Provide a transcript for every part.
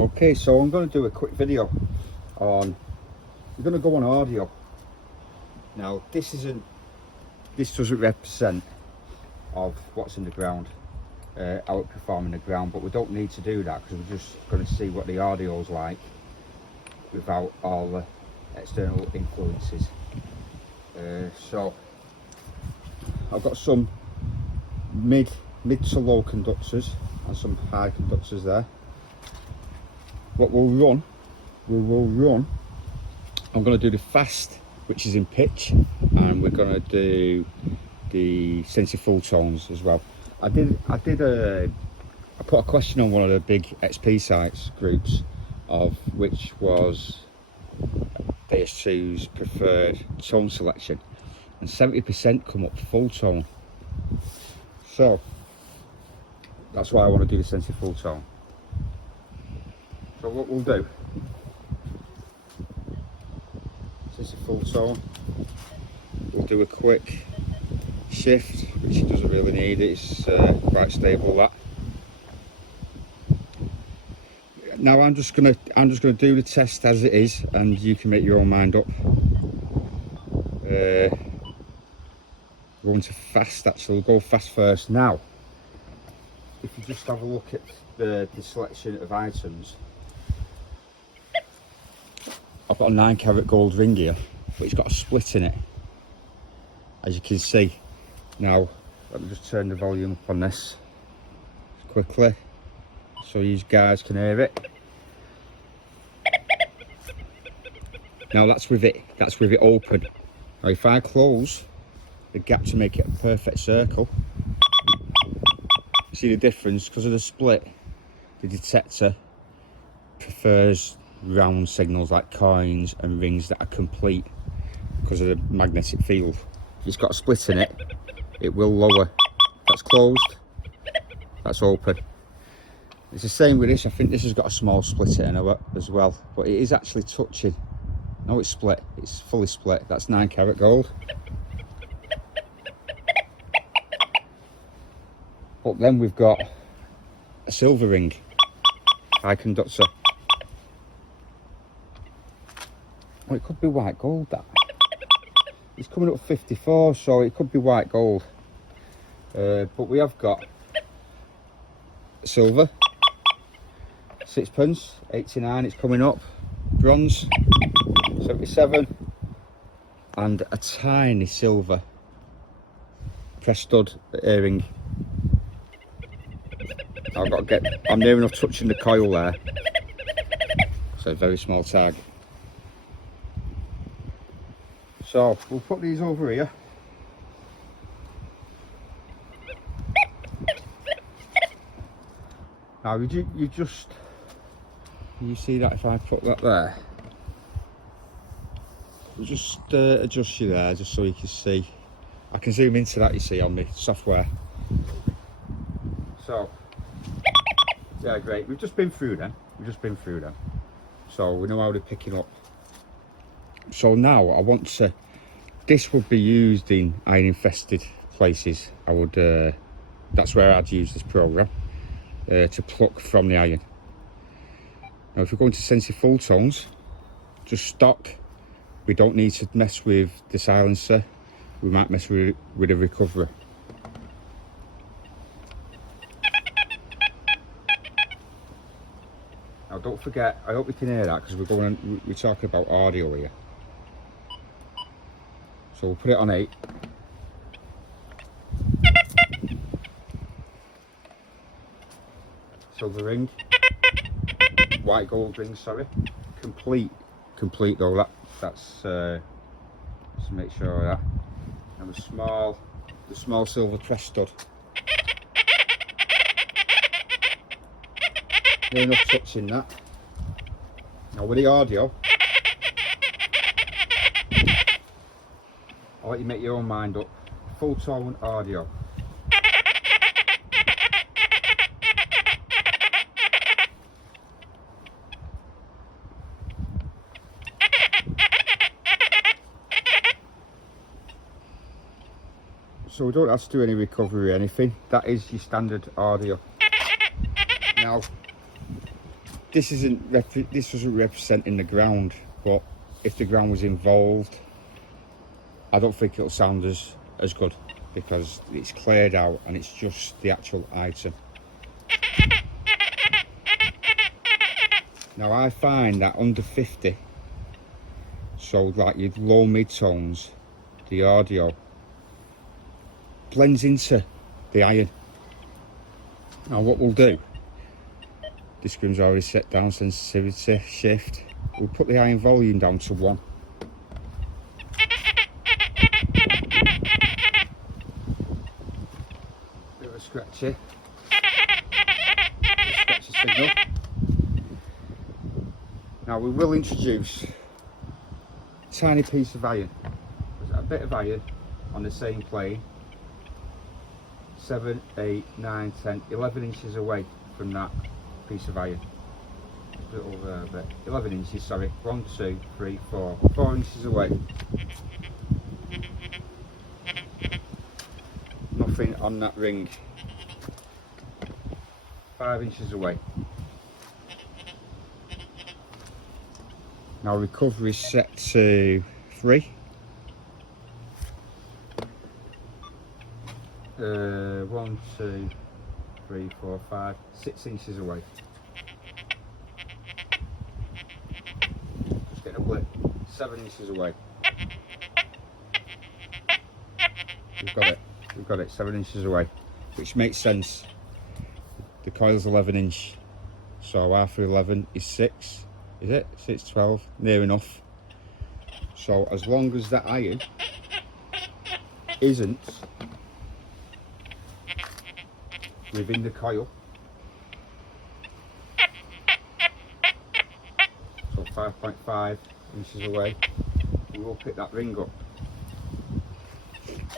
Okay, so I'm going to do a quick video on, we're going to go on audio. Now this doesn't represent of what's in the ground, how it performs in the ground, but we don't need to do that because we're just going to see what the audio's like without all the external influences. So I've got some mid to low conductors and some high conductors there. What we'll run, I'm going to do the fast, which is in pitch, and we're going to do the sensitive full tones as well. I put a question on one of the big XP sites groups of which was DS2's preferred tone selection, and 70% come up full tone. So that's why I want to do the sensitive full tone. So what we'll do, this is full tone, we'll do a quick shift, which it doesn't really need, it's quite stable that. Now I'm just gonna do the test as it is, and you can make your own mind up. Going to fast, actually, we'll go fast first. Now, if you just have a look at the selection of items, I've got a 9-carat gold ring here, but it's got a split in it, as you can see. Now, let me just turn the volume up on this quickly, so you guys can hear it. Now that's with it open. Now if I close the gap to make it a perfect circle, see the difference? Because of the split, the detector prefers round signals like coins and rings that are complete because of the magnetic field. If it's got a split in it, it will lower. That's closed, that's open. It's the same with this. I think this has got a small split in it as well, but it is actually touching. No, it's split, it's fully split. That's 9-carat gold. But then we've got a silver ring, high conductor. Oh, it could be white gold, that. It's coming up 54, so it could be white gold. But we have got silver, 6pence, 89, it's coming up. Bronze, 77, and a tiny silver press stud earring. I'm near enough touching the coil there, so a very small tag. So we'll put these over here. Now you see that if I put that there, we'll just adjust you there just so you can see. I can zoom into that, you see, on the software. So yeah, great. We've just been through them. So we know how they're picking up. So now I want to, this would be used in iron infested places. That's where I'd use this program to pluck from the iron. Now if we're going to sensitive full tones, just stock, we don't need to mess with the silencer, we might mess with a recovery. Now don't forget, I hope you can hear that because we're talking about audio here. So we'll put it on 8. Silver ring, white gold ring, sorry, complete though. That's let's make sure of that. And the small silver press stud. Near enough touching that. Now with the audio, I'll let you make your own mind up. Full tone audio. So we don't have to do any recovery or anything. That is your standard audio. Now this wasn't representing the ground, but if the ground was involved, I don't think it'll sound as good, because it's cleared out and it's just the actual item. Now I find that under 50, so like your low mid tones, the audio blends into the iron. Now what we'll do, the screen's already set down, sensitivity shift, we'll put the iron volume down to 1. Bit of a scratchy signal. Now we will introduce a tiny piece of iron, a bit of iron on the same plane, 7, 8, 9, 10, 11 inches away from that piece of iron. A bit over a bit. 11 inches, sorry. 1, 2, 3, 4. 4 inches away. Nothing on that ring. 5 inches away. Now recovery is set to 3. 1, 2, 3, 4, 5, 6 inches away. Just getting a blip. 7 inches away. We've got it, 7 inches away, which makes sense. The coil's 11 inch, so R through 11 is 6, is it? 6, 12, near enough. So as long as that iron isn't within the coil, so 5.5 inches away, we will pick that ring up.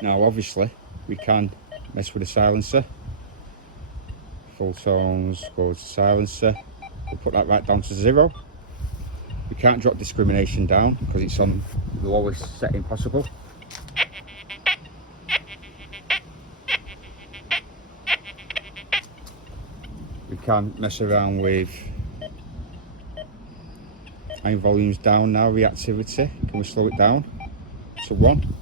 Now obviously we can mess with the silencer. Full tones, go to silencer, we'll put that right down to 0. We can't drop discrimination down because it's on the lowest setting possible. We can mess around with iron volumes down now, reactivity. Can we slow it down to 1?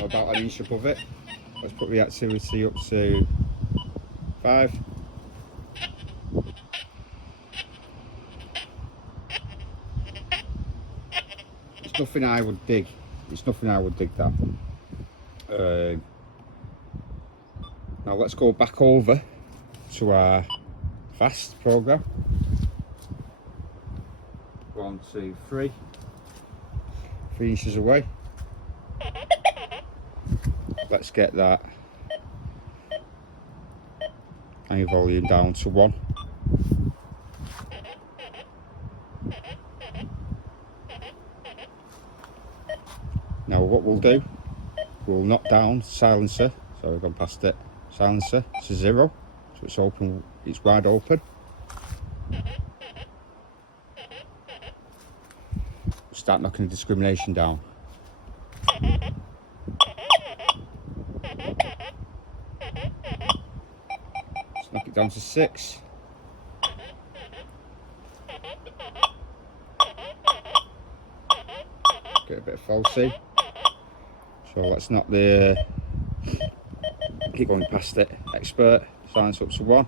Or about an inch above it. Let's put reactivity up to 5. It's nothing I would dig. It's nothing I would dig that. Now let's go back over to our fast program. 1, 2, 3. 3 inches away. Let's get that iron volume down to 1. Now what we'll do, we'll knock down silencer, so we've gone past it, silencer to 0, so it's open, it's wide open. Start knocking the discrimination down. Let's knock it down to 6. Get a bit of falsy. So let's knock the, keep going past it, expert, silence up to 1.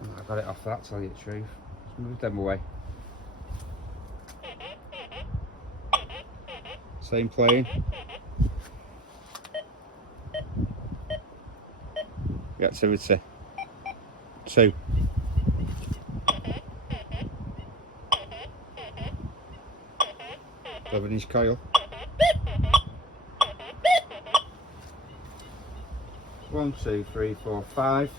I got it off that, tell you the truth. Let's move them away. Same plane. Reactivity 2. Inch coil. 1, 2, 3, 4, 5.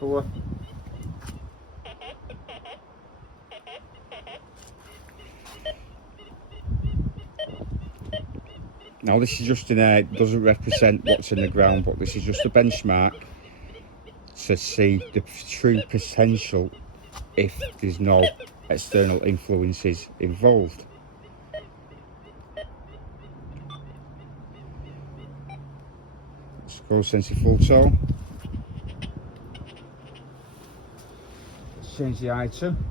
4. Now this is just in air, it doesn't represent what's in the ground, but this is just a benchmark to see the true potential if there's no external influences involved. Let's go sensitive full tone. Let's change the item.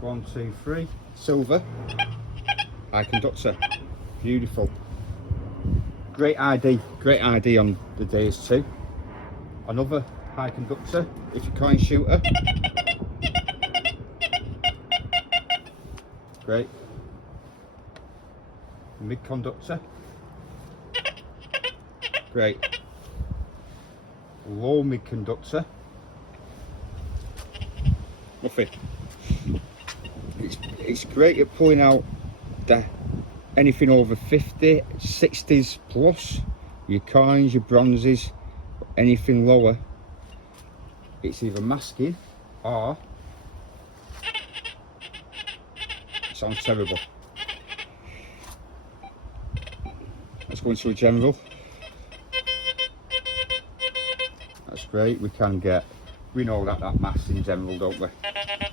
1, 2, 3. Silver. High conductor. Beautiful. Great ID on the Deus too. Another high conductor, if you're coin shooter. Great. Mid conductor. Great. Low mid conductor. Nothing. It's great at pulling out the anything over 50, 60s plus, your coins, your bronzes, anything lower, it's either masking or, it sounds terrible. Let's go into a general. That's great, we know that masks in general, don't we?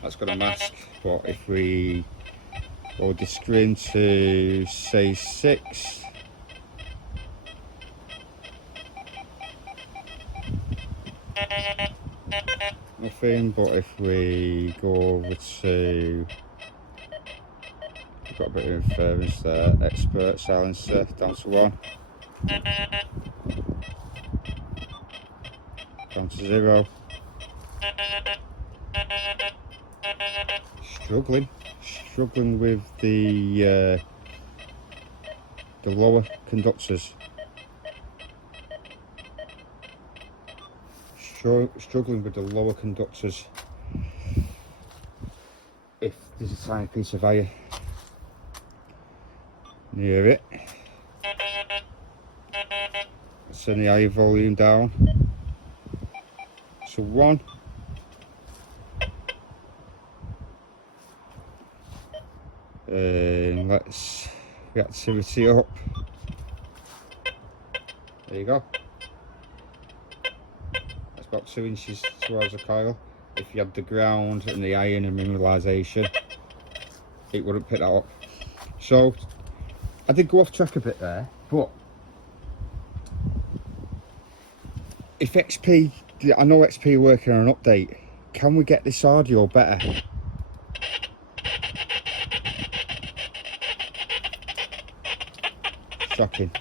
That's got a mask, but if we go the screen to say 6, nothing, but if we go over to, we've got a bit of interference there, expert silencer down to 1, down to 0, struggling with the lower conductors, struggling with the lower conductors if there's a tiny piece of wire near it. Let's turn the higher volume down. So 1. And let's reactivity up. There you go. That's about 2 inches towards the coil. If you had the ground and the iron and mineralisation, it wouldn't pick that up. So I did go off track a bit there, but if XP, I know XP are working on an update, can we get this audio better? Shocking.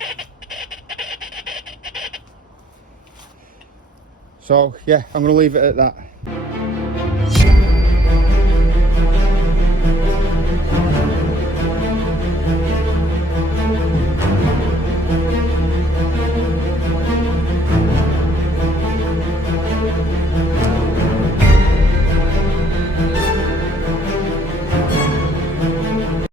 So yeah, I'm going to leave it at that.